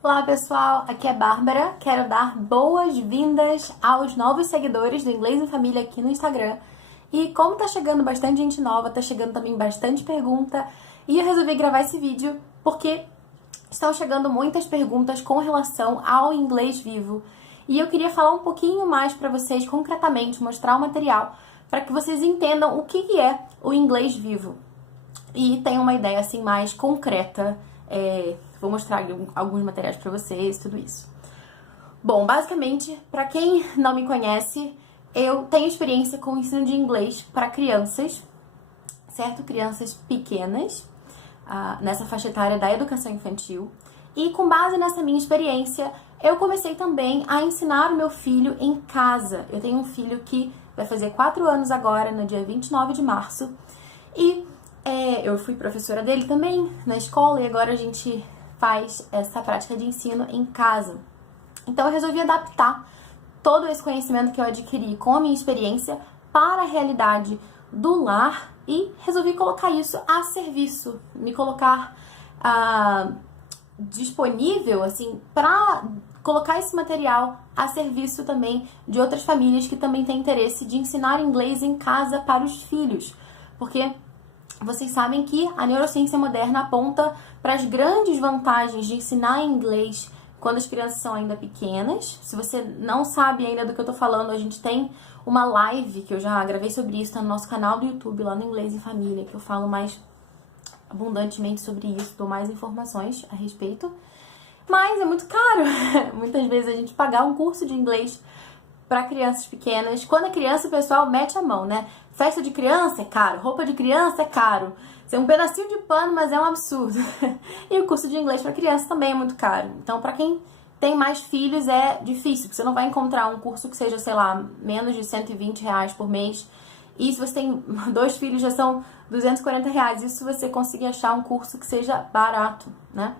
Olá pessoal, aqui é Bárbara. Quero dar boas-vindas aos novos seguidores do Inglês em Família aqui no Instagram. E como tá chegando bastante gente nova, tá chegando também bastante pergunta, e eu resolvi gravar esse vídeo porque estão chegando muitas perguntas com relação ao inglês vivo. E eu queria falar um pouquinho mais para vocês concretamente, mostrar o material para que vocês entendam o que é o inglês vivo. E tenham uma ideia assim mais concreta. Vou mostrar alguns materiais para vocês, tudo isso. Bom, basicamente, para quem não me conhece, eu tenho experiência com o ensino de inglês para crianças, certo? Crianças pequenas, nessa faixa etária da educação infantil. E com base nessa minha experiência, eu comecei também a ensinar o meu filho em casa. Eu tenho um filho que vai fazer 4 anos agora, no dia 29 de março. E eu fui professora dele também na escola e agora a gente faz essa prática de ensino em casa. Então eu resolvi adaptar todo esse conhecimento que eu adquiri com a minha experiência para a realidade do lar e resolvi colocar isso a serviço, me colocar disponível assim para colocar esse material a serviço também de outras famílias que também têm interesse de ensinar inglês em casa para os filhos, porque vocês sabem que a neurociência moderna aponta para as grandes vantagens de ensinar inglês quando as crianças são ainda pequenas. Se você não sabe ainda do que eu tô falando, a gente tem uma live que eu já gravei sobre isso, tá no nosso canal do YouTube, lá no Inglês em Família, que eu falo mais abundantemente sobre isso, dou mais informações a respeito. Mas é muito caro, muitas vezes, a gente pagar um curso de inglês para crianças pequenas. Quando é criança, o pessoal mete a mão, né? Festa de criança é caro, roupa de criança é caro. Isso é um pedacinho de pano, mas é um absurdo. E o curso de inglês para criança também é muito caro. Então, para quem tem mais filhos, é difícil, porque você não vai encontrar um curso que seja, sei lá, menos de R$120 por mês. E se você tem 2 filhos, já são R$240. Isso se você conseguir achar um curso que seja barato, né?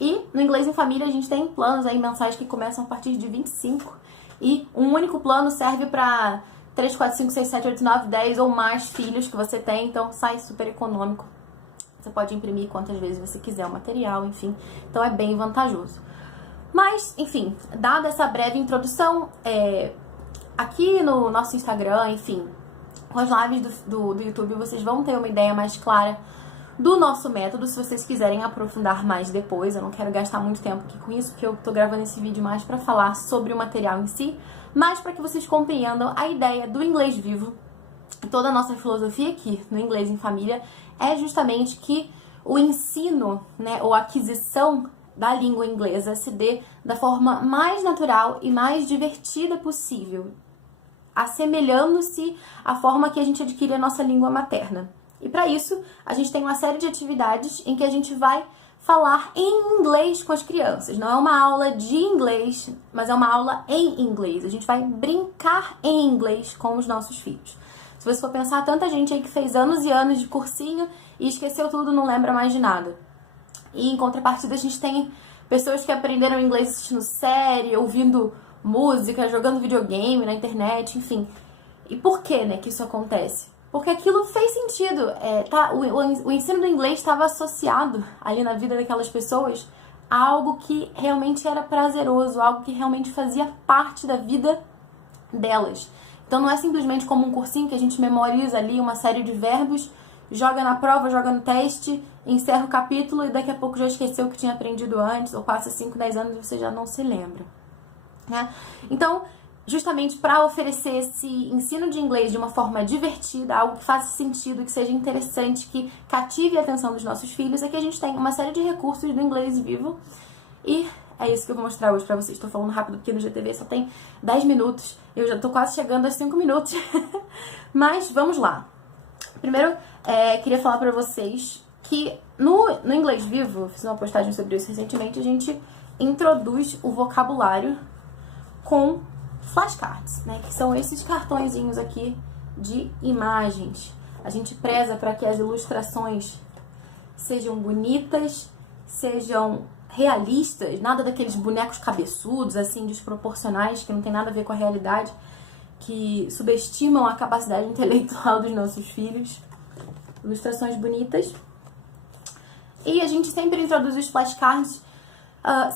E no Inglês em Família, a gente tem planos aí mensais que começam a partir de 25. E um único plano serve para 3, 4, 5, 6, 7, 8, 9, 10 ou mais filhos que você tem, então sai super econômico. Você pode imprimir quantas vezes você quiser o material, enfim, então é bem vantajoso. Mas, enfim, dada essa breve introdução, aqui no nosso Instagram, enfim, com as lives do YouTube, vocês vão ter uma ideia mais clara do nosso método, se vocês quiserem aprofundar mais depois. Eu não quero gastar muito tempo aqui com isso, porque eu tô gravando esse vídeo mais para falar sobre o material em si, mas para que vocês compreendam a ideia do inglês vivo. Toda a nossa filosofia aqui no Inglês em Família é justamente que o ensino, né, ou a aquisição da língua inglesa se dê da forma mais natural e mais divertida possível, assemelhando-se à forma que a gente adquire a nossa língua materna. E para isso, a gente tem uma série de atividades em que a gente vai falar em inglês com as crianças. Não é uma aula de inglês, mas é uma aula em inglês. A gente vai brincar em inglês com os nossos filhos. Se você for pensar, tanta gente aí que fez anos e anos de cursinho e esqueceu tudo, não lembra mais de nada. E em contrapartida, a gente tem pessoas que aprenderam inglês assistindo série, ouvindo música, jogando videogame na internet, enfim. E por que, né, que isso acontece? Porque aquilo fez sentido. O ensino do inglês estava associado ali na vida daquelas pessoas a algo que realmente era prazeroso, algo que realmente fazia parte da vida delas. Então não é simplesmente como um cursinho que a gente memoriza ali uma série de verbos, joga na prova, joga no teste, encerra o capítulo e daqui a pouco já esqueceu o que tinha aprendido antes, ou passa 5, 10 anos e você já não se lembra, né? Então, justamente para oferecer esse ensino de inglês de uma forma divertida, algo que faça sentido, que seja interessante, que cative a atenção dos nossos filhos, é que a gente tem uma série de recursos do inglês vivo. E é isso que eu vou mostrar hoje pra vocês. Estou falando rápido porque no GTV só tem 10 minutos. Eu já tô quase chegando aos 5 minutos. Mas vamos lá. Primeiro, queria falar pra vocês que no inglês vivo, fiz uma postagem sobre isso recentemente, a gente introduz o vocabulário com flashcards, né? Que são esses cartõezinhos aqui de imagens. A gente preza para que as ilustrações sejam bonitas, sejam realistas, nada daqueles bonecos cabeçudos, assim, desproporcionais, que não tem nada a ver com a realidade, que subestimam a capacidade intelectual dos nossos filhos. Ilustrações bonitas. E a gente sempre introduz os flashcards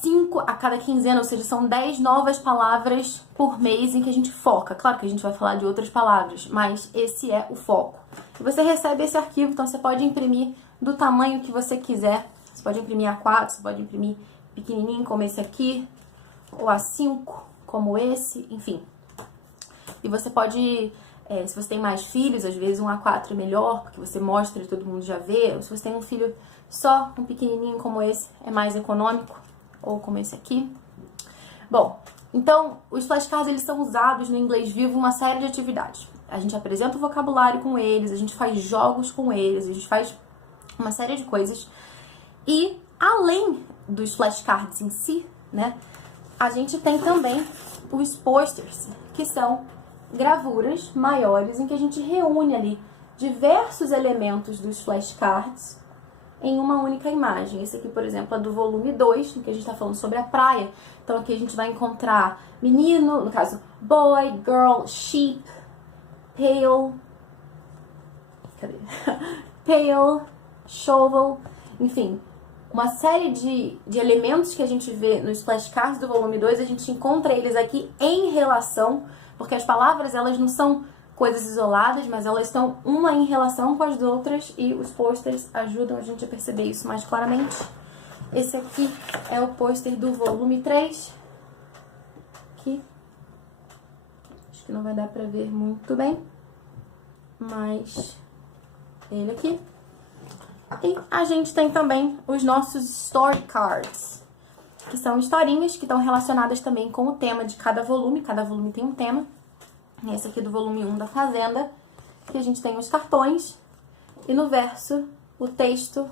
5 a cada quinzena, ou seja, são 10 novas palavras por mês em que a gente foca. Claro que a gente vai falar de outras palavras, mas esse é o foco. E você recebe esse arquivo, então você pode imprimir do tamanho que você quiser. Você pode imprimir A4, você pode imprimir pequenininho como esse aqui, ou A5 como esse, enfim. E você pode, se você tem mais filhos, às vezes um A4 é melhor, porque você mostra e todo mundo já vê. Ou se você tem um filho só, um pequenininho como esse, é mais econômico, ou como esse aqui. Bom, então, os flashcards, eles são usados no Inglês Vivo uma série de atividades. A gente apresenta o vocabulário com eles, a gente faz jogos com eles, a gente faz uma série de coisas. E, além dos flashcards em si, né, a gente tem também os posters, que são gravuras maiores em que a gente reúne ali diversos elementos dos flashcards em uma única imagem. Esse aqui, por exemplo, é do volume 2, em que a gente está falando sobre a praia. Então aqui a gente vai encontrar menino, no caso, boy, girl, sheep, pail, pail, shovel, enfim, uma série de elementos que a gente vê nos flashcards do volume 2, a gente encontra eles aqui em relação, porque as palavras, elas não são coisas isoladas, mas elas estão uma em relação com as outras e os posters ajudam a gente a perceber isso mais claramente. Esse aqui é o pôster do volume 3. Aqui. Acho que não vai dar pra ver muito bem, mas ele aqui. E a gente tem também os nossos story cards, que são historinhas que estão relacionadas também com o tema de cada volume tem um tema. Esse aqui é do volume 1 da Fazenda, que a gente tem os cartões e no verso o texto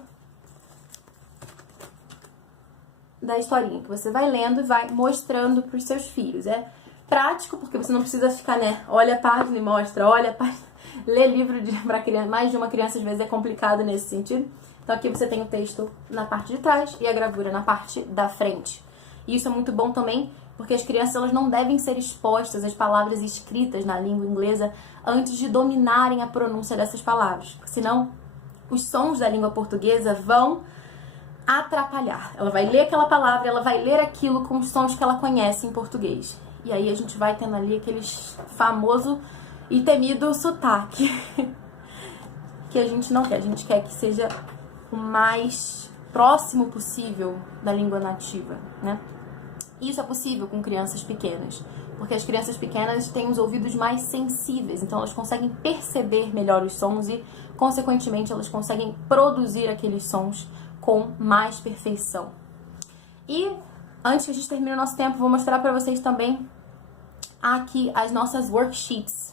da historinha, que você vai lendo e vai mostrando para os seus filhos. É prático, porque você não precisa ficar, né, olha a página e mostra, olha a página. Ler livro para criança, mais de uma criança às vezes é complicado nesse sentido. Então aqui você tem o texto na parte de trás e a gravura na parte da frente. E isso é muito bom também, porque as crianças, elas não devem ser expostas às palavras escritas na língua inglesa antes de dominarem a pronúncia dessas palavras, porque senão os sons da língua portuguesa vão atrapalhar. Ela vai ler aquela palavra, ela vai ler aquilo com os sons que ela conhece em português. E aí a gente vai tendo ali aquele famoso e temido sotaque que a gente não quer. A gente quer que seja o mais próximo possível da língua nativa, né? Isso é possível com crianças pequenas, porque as crianças pequenas têm os ouvidos mais sensíveis, então elas conseguem perceber melhor os sons e, consequentemente, elas conseguem produzir aqueles sons com mais perfeição. E, antes que a gente termine o nosso tempo, vou mostrar para vocês também aqui as nossas worksheets,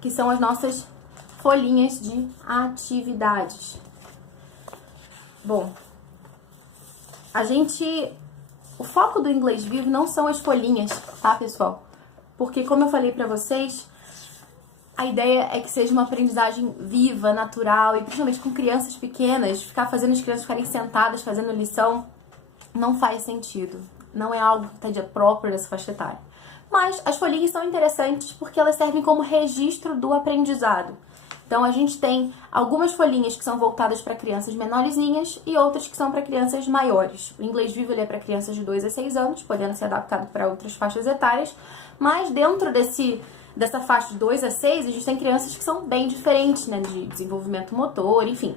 que são as nossas folhinhas de atividades. Bom, o foco do Inglês Vivo não são as folhinhas, tá, pessoal? Porque, como eu falei pra vocês, a ideia é que seja uma aprendizagem viva, natural, e principalmente com crianças pequenas, ficar fazendo as crianças ficarem sentadas fazendo lição não faz sentido. Não é algo que esteja próprio dessa faixa etária. Mas as folhinhas são interessantes porque elas servem como registro do aprendizado. Então, a gente tem algumas folhinhas que são voltadas para crianças menorzinhas e outras que são para crianças maiores. O Inglês Vivo ele é para crianças de 2 a 6 anos, podendo ser adaptado para outras faixas etárias. Mas dentro dessa faixa de 2 a 6, a gente tem crianças que são bem diferentes, né, de desenvolvimento motor, enfim.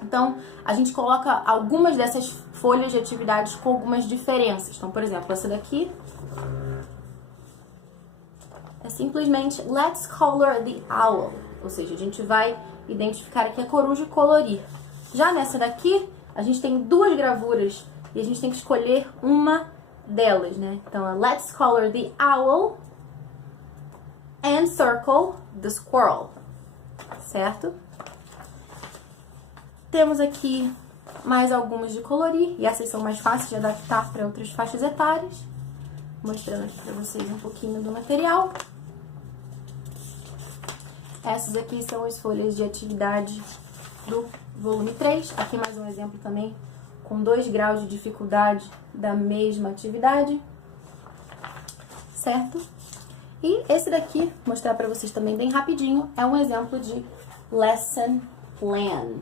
Então, a gente coloca algumas dessas folhas de atividades com algumas diferenças. Então, por exemplo, essa daqui é simplesmente Let's color the owl. Ou seja, a gente vai identificar aqui a coruja e colorir. Já nessa daqui, a gente tem duas gravuras e a gente tem que escolher uma delas, né? Então, é Let's color the owl and circle the squirrel. Certo? Temos aqui mais algumas de colorir, e essas são mais fáceis de adaptar para outras faixas etárias. Mostrando aqui para vocês um pouquinho do material. Essas aqui são as folhas de atividade do volume 3. Aqui mais um exemplo também com 2 graus de dificuldade da mesma atividade. Certo? E esse daqui, mostrar para vocês também bem rapidinho, é um exemplo de lesson plan.